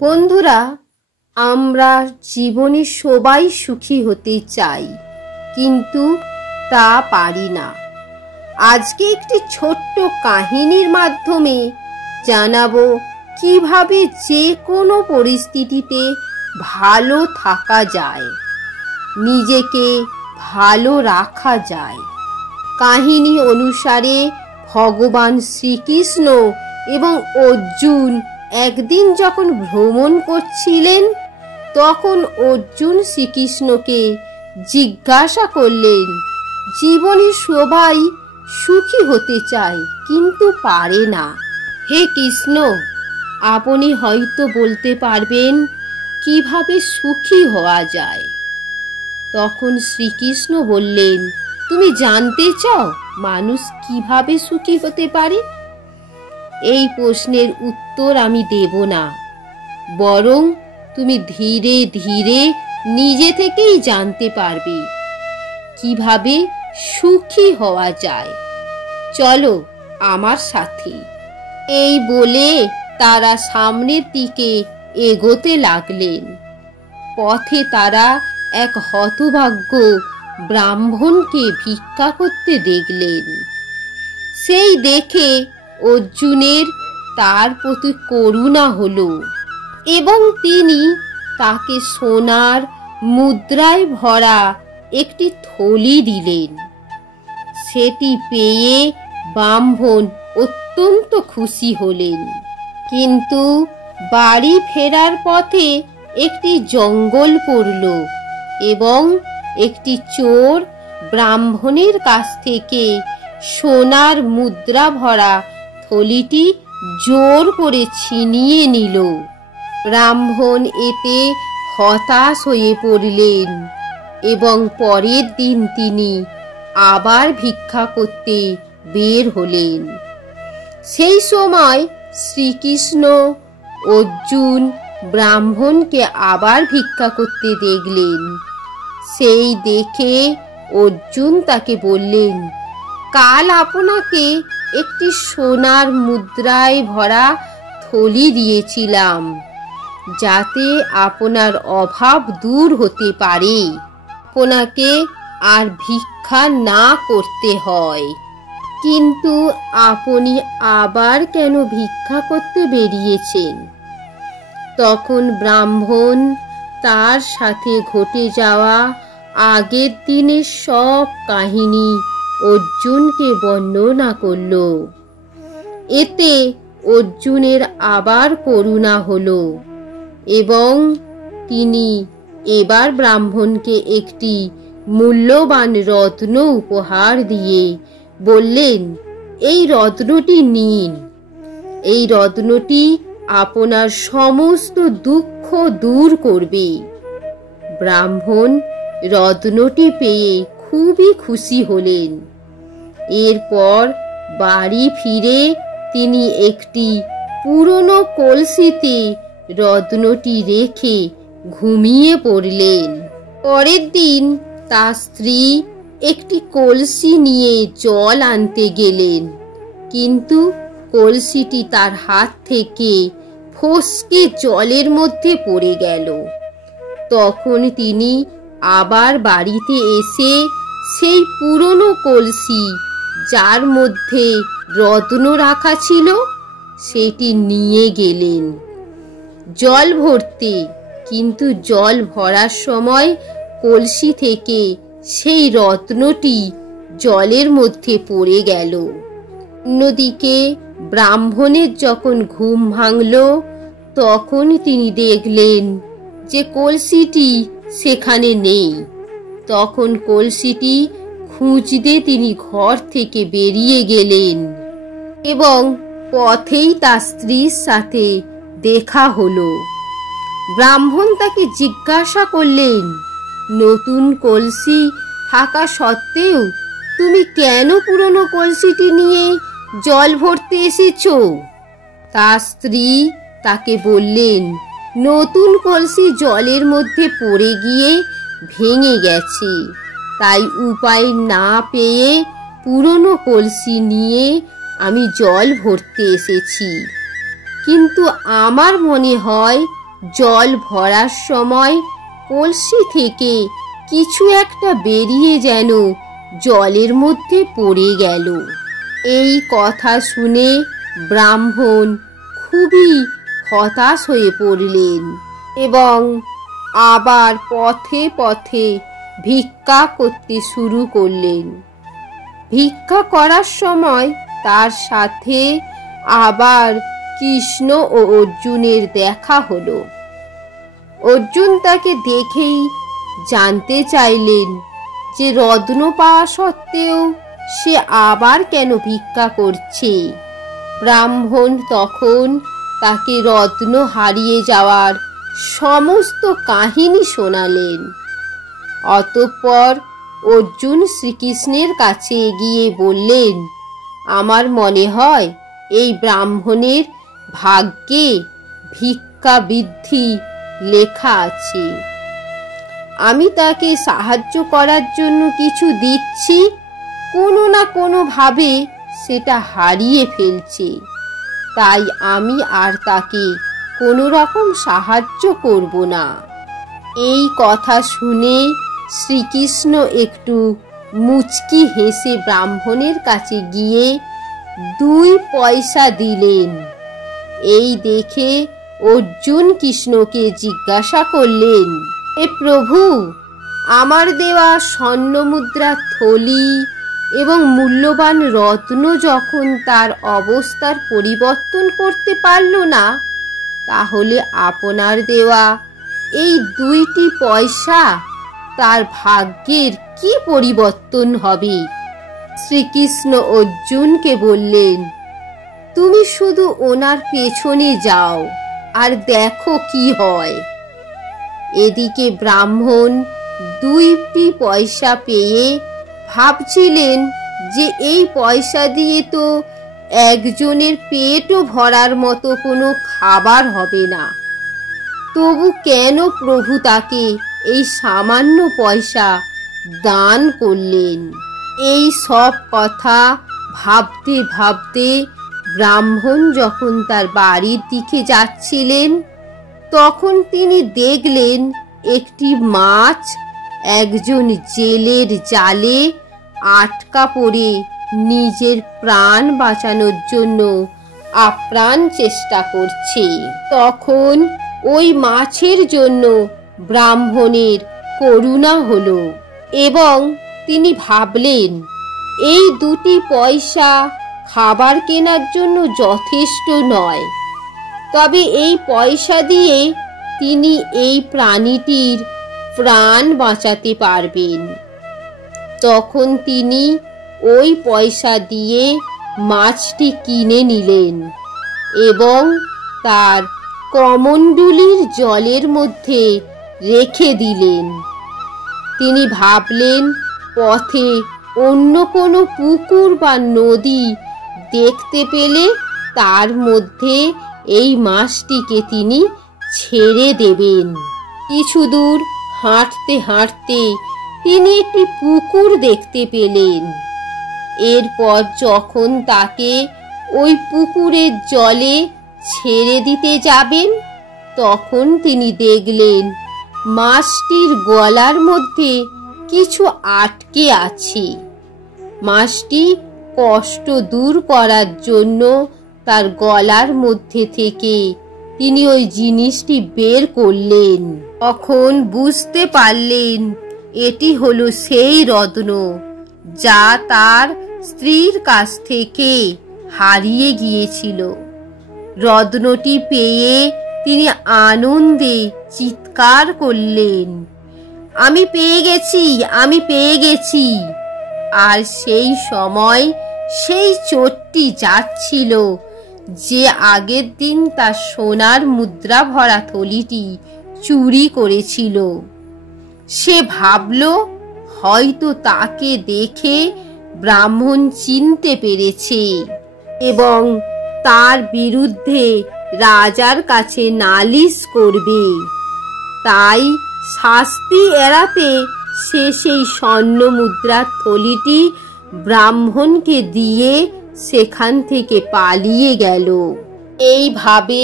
বন্ধুরা, আমরা জীবনে সবাই সুখী হতে চাই, কিন্তু তা পারি না। আজকে একটি ছোট্ট কাহিনীর মাধ্যমে জানাবো কিভাবে যে কোনো পরিস্থিতিতে ভালো থাকা যায়, নিজেকে ভালো রাখা যায়। কাহিনী অনুসারে ভগবান শ্রীকৃষ্ণ এবং অর্জুন একদিন যখন ভ্রমণ করছিলেন, তখন অর্জুন শ্রীকৃষ্ণকে জিজ্ঞাসা করলেন, জীবনে সবাই সুখী হতে চায় কিন্তু পারে না। হে কৃষ্ণ, আপনি হয়তো বলতে পারবেন কিভাবে সুখী হওয়া যায়। তখন শ্রীকৃষ্ণ বললেন, তুমি জানতে চাও মানুষ কিভাবে সুখী হতে পারে? এই প্রশ্নের উত্তর আমি দেব না, বরং তুমি ধীরে ধীরে নিজে থেকেই জানতে পারবে কিভাবে সুখী হওয়া যায়। চলো আমার সাথে। এই বলে তারা সামনের দিকে এগোতে লাগলেন। পথে তারা এক হতভাগ্য ব্রাহ্মণকে ভিক্ষা করতে দেখলেন। সেই দেখে অর্জুনের তার প্রতি করুণা হলো এবং তিনি তাকে সোনার মুদ্রায় ভরা একটি থলি দিলেন। সেটি পেয়ে ব্রাহ্মণ অত্যন্ত খুশি হলেন। কিন্তু বাড়ি ফেরার পথে একটি জঙ্গল পড়ল এবং একটি চোর ব্রাহ্মণের কাছ থেকে সোনার মুদ্রা ভরা থলিটি জোর করে ছিনিয়ে নিল। ব্রাহ্মণ এতে হতাশ হয়ে পড়লেন এবং পরের দিন তিনি আবার ভিক্ষা করতে বের হলেন। সেই সময় শ্রীকৃষ্ণ অর্জুন ব্রাহ্মণকে আবার ভিক্ষা করতে দেখলেন। সেই দেখে অর্জুন তাকে বললেন, কাল আপনাকে একটি সোনার মুদ্রায় ভরা থলি দিয়েছিলাম, যাতে আপনার অভাব দূর হতে পারে, আপনাকে আর ভিক্ষা না করতে হয়। কিন্তু আপনি আবার কেন ভিক্ষা করতে বেরিয়েছেন? তখন ব্রাহ্মণ তার সাথে ঘটে যাওয়া আগের দিনের সব কাহিনী অর্জুনকে বর্ণনা করল। এতে অর্জুনের আবার করুণা হলো এবং তিনি এবার ব্রাহ্মণকে একটি মূল্যবান রত্ন উপহার দিয়ে বললেন, এই রত্নটি নিন। এই রত্নটি আপনার সমস্ত দুঃখ দূর করবে। ব্রাহ্মণ রত্নটি পেয়ে খুবই খুশি হলেন। এরপর বাড়ি ফিরে তিনি একটি পুরনো কলসিতে রত্নটি রেখে ঘুমিয়ে পড়লেন। পরের দিন তার স্ত্রী একটি কলসি নিয়ে জল আনতে গেলেন, কিন্তু কলসিটি তার হাত থেকে ফসকে জলের মধ্যে পড়ে গেল। তখন তিনি আবার বাড়িতে এসে সেই পুরনো কলসি, যার মধ্যে রত্ন রাখা ছিল, সেটি নিয়ে গেলেন জল ভরতে। কিন্তু জল ভরার সময় কলসি থেকে সেই রত্নটি জলের মধ্যে পড়ে গেল। অন্যদিকে ব্রাহ্মণের যখন ঘুম ভাঙল, তখন তিনি দেখলেন যে কলসিটি সেখানে নেই। তখন কলসিটি খুঁজতে তিনি ঘর থেকে বেরিয়ে গেলেন এবং পথেই তার স্ত্রীর সাথে দেখা হলো। ব্রাহ্মণ তাকে জিজ্ঞাসা করলেন, নতুন কলসি থাকা সত্ত্বেও তুমি কেন পুরনো কলসিটি নিয়ে জল ভরতে এসেছো? তার স্ত্রী তাকে বললেন, নতুন কলসি জলের মধ্যে পড়ে গিয়ে ভেঙে গেছে, তাই উপায় না পেয়ে পুরনো কলসি নিয়ে আমি জল ভরতে এসেছি। কিন্তু আমার মনে হয় জল ভরার সময় কলসি থেকে কিছু একটা বেরিয়ে যেন জলের মধ্যে পড়ে গেল। এই কথা শুনে ব্রাহ্মণ খুবই হতাশ হয়ে পড়লেন এবং আবার পথে পথে ভিক্ষা করতে শুরু করলেন। ভিক্ষা করার সময় তার সাথে আবার কৃষ্ণ ও অর্জুনের দেখা হলো। অর্জুন তাকে দেখেই জানতে চাইলেন যে রত্ন পাওয়া সত্ত্বেও সে আবার কেন ভিক্ষা করছে। ব্রাহ্মণ তখন তাকে রত্ন হারিয়ে যাওয়ার সমস্ত কাহিনী শোনালেন। অতঃপর অর্জুন শ্রীকৃষ্ণের কাছে এগিয়ে বললেন, আমার মনে হয় এই ব্রাহ্মণের ভাগ্যে ভিক্ষা বৃদ্ধি লেখা আছে। আমি তাকে সাহায্য করার জন্য কিছু দিচ্ছি, কোনো না কোনো ভাবে সেটা হারিয়ে ফেলছে, তাই আমি আর তাকে কোনো রকম সাহায্য করব না। এই কথা শুনে শ্রীকৃষ্ণ একটু মুচকি হেসে ব্রাহ্মণের কাছে গিয়ে 2 পয়সা দিলেন। এই দেখে অর্জুন কৃষ্ণকে জিজ্ঞাসা করলেন, এ প্রভু, আমার দেওয়া স্বর্ণমুদ্রা থলি এবং মূল্যবান রত্ন যখন তার অবস্থার পরিবর্তন করতে পারল না, তাহলে আপনার দেওয়া এই 2টি পয়সা তার ভাগ্যের কি পরিবর্তন হবে? শ্রীকৃষ্ণ অর্জুনকে বললেন, তুমি শুধু ওনার পেছনে যাও আর দেখো কি হয়। এদিকে ব্রাহ্মণ 2টি পয়সা পেয়ে ভাবছিলেন যে এই পয়সা দিয়ে তো একজনের পেটও ভরার মতো কোনো খাবার হবে না, তবু কেন প্রভু তাকে এই সামান্য পয়সা দান করলেন? এই সব কথা ভাবতে ভাবতে ব্রাহ্মণ যখন তার বাড়ির দিকে যাচ্ছিলেন, তখন তিনি দেখলেন একটি মাছ একজন জেলের জালে আটকা পড়ে নিজের প্রাণ বাঁচানোর জন্য আপ্রাণ চেষ্টা করছে। তখন ওই মাছের জন্য ব্রাহ্মণের করুণা হলো এবং তিনি ভাবলেন, এই 2টি পয়সা খাবার কেনার জন্য যথেষ্ট নয়, তবে এই পয়সা দিয়ে তিনি এই প্রাণীটির প্রাণ বাঁচাতে পারবেন। তখন তিনি ওই পয়সা দিয়ে মাছটি কিনে নিলেন এবং তার কমণ্ডলুর জলের মধ্যে রেখে দিলেন। তিনি ভাবলেন, পথে অন্য কোনো পুকুর বা নদী দেখতে পেলে তার মধ্যে এই মাছটিকে তিনি ছেড়ে দেবেন। কিছু দূর হাঁটতে হাঁটতে তিনি একটি পুকুর দেখতে পেলেন। এরপর যখন তাকে ওই পুকুরের জলে ছেড়ে দিতে যাবেন, তখন তিনি দেখলেন মাছটির গলার মধ্যে কিছু আটকে আছে। মাছটি কষ্ট দূর করার জন্য তার গলার মধ্যে থেকে তিনি ওই জিনিসটি বের করলেন। তখন বুঝতে পারলেন এটি হলো সেই রত্ন যা তার স্ত্রীর কাছ থেকে হারিয়ে গিয়েছিল। রত্নটি পেয়ে তিনি আনন্দে চিৎকার করলেন, আমি পেয়ে গেছি, আমি পেয়ে গেছি। আর সেই সময় সেই চোরটি যাচ্ছিল যে আগের দিন তার সোনার মুদ্রা ভরা থলিটি চুরি করেছিল। সে ভাবল হয়তো তাকে দেখে ব্রাহ্মণ চিনতে পেরেছে এবং তার বিরুদ্ধে রাজার কাছে নালিশ করবে। তাই শাস্তি এড়াতে সে সেই স্বর্ণ মুদ্রার থলিটি ব্রাহ্মণকে দিয়ে সেখান থেকে পালিয়ে গেল। এইভাবে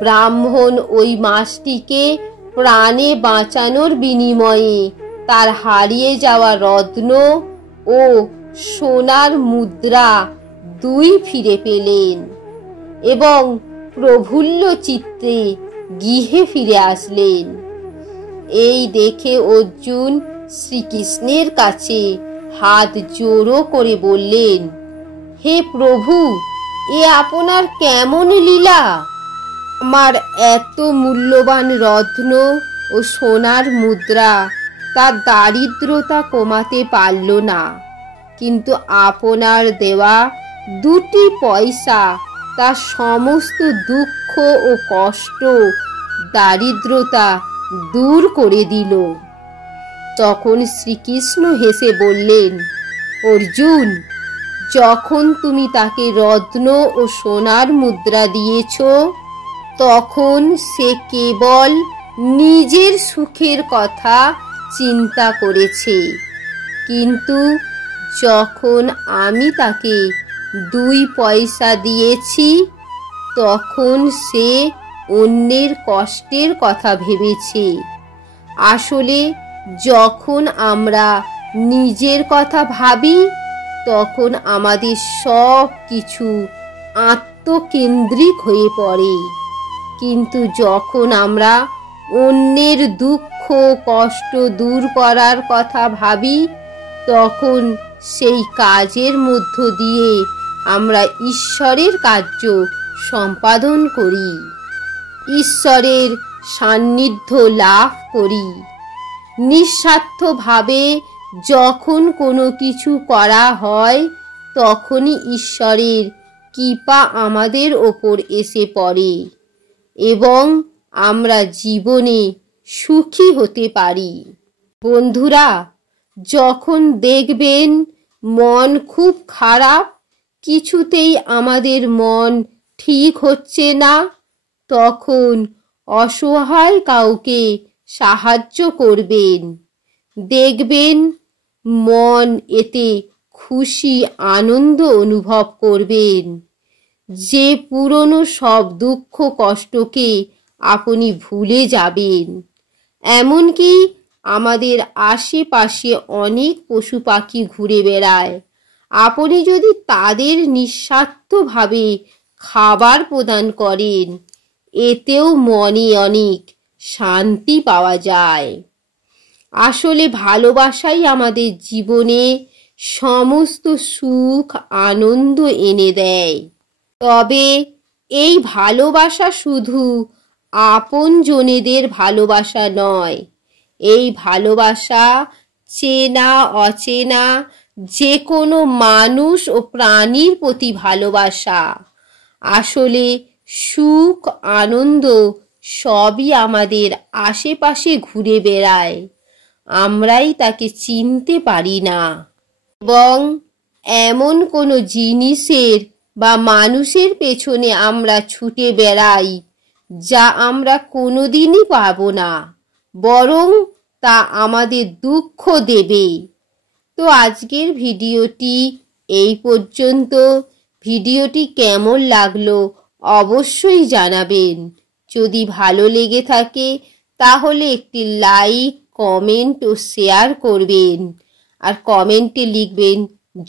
ব্রাহ্মণ ওই মাছটিকে প্রাণে বাঁচানোর বিনিময়ে তার হারিয়ে যাওয়া রত্ন ও সোনার মুদ্রা দুই ফিরে পেলেন এবং প্রফুল্ল চিত্তে গৃহে ফিরে আসলেন। এই দেখে অর্জুন শ্রীকৃষ্ণের কাছে হাত জোড়ো করে বললেন, হে প্রভু, এ আপনার কেমন লীলা? আমার এত মূল্যবান রত্ন ও সোনার মুদ্রা তার দারিদ্রতা কমাতে পারল না, কিন্তু আপনার দেওয়া 2টি পয়সা তার সমস্ত দুঃখ ও কষ্ট, দারিদ্রতা দূর করে দিল। তখন শ্রীকৃষ্ণ হেসে বললেন, অর্জুন, যখন তুমি তাকে রত্ন ও সোনার মুদ্রা দিয়েছ, তখন সে কেবল নিজের সুখের কথা চিন্তা করেছে, কিন্তু যখন আমি তাকে 2 পয়সা দিয়েছি, তখন সে অন্যের কষ্টের কথা ভেবেছে। আসলে যখন আমরা নিজের কথা ভাবি, তখন আমাদের সব কিছু আত্মকেন্দ্রিক হয়ে পড়ে, কিন্তু যখন আমরা অন্যের দুঃখ কষ্ট দূর করার কথা ভাবি, তখন সেই কাজের মধ্য দিয়ে আমরা ঈশ্বরের কার্য সম্পাদন করি, ঈশ্বরের সান্নিধ্য লাভ করি। নিঃস্বার্থভাবে যখন কোনো কিছু করা হয়, তখনই ঈশ্বরের কৃপা আমাদের ওপর এসে পড়ে এবং আমরা জীবনে সুখী হতে পারি। বন্ধুরা, যখন দেখবেন মন খুব খারাপ, কিছুতেই আমাদের মন ঠিক হচ্ছে না, তখন অসহায় কাউকে সাহায্য করবেন। দেখবেন মন এতে খুশি আনন্দ অনুভব করবেন, যে পুরনো সব দুঃখ কষ্টকে আপনি ভুলে যাবেন। এমনকি আমাদের আশেপাশে অনেক পশু পাখি ঘুরে বেড়ায়, আপনি যদি তাদের নিঃস্বার্থভাবে খাবার প্রদান করেন, এতেও মনে অনেক শান্তি পাওয়া যায়। আসলে ভালোবাসাই আমাদের জীবনে সমস্ত সুখ আনন্দ এনে দেয়। তবে এই ভালোবাসা শুধু আপনজনেদের ভালোবাসা নয়, এই ভালোবাসা চেনা অচেনা যে কোনো মানুষ ও প্রাণীর প্রতি ভালোবাসা। আসলে সুখ আনন্দ সবই আমাদের আশেপাশে ঘুরে বেড়ায়, আমরাই তাকে চিনতে পারি না, এবং এমন কোনো জিনিসের বা মানুষের পেছনে আমরা ছুটে বেড়াই যা আমরা কোনোদিনই পাবো না, বরং তা আমাদের দুঃখ দেবে। তো আজকের ভিডিওটি এই পর্যন্ত। ভিডিওটি কেমন লাগলো অবশ্যই জানাবেন। যদি ভালো লেগে থাকে তাহলে একটি লাইক, কমেন্ট ও শেয়ার করবেন, আর কমেন্টে লিখবেন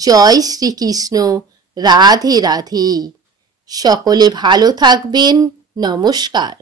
জয় শ্রীকৃষ্ণ, রাধে রাধে। সকলে ভালো থাকবেন। নমস্কার।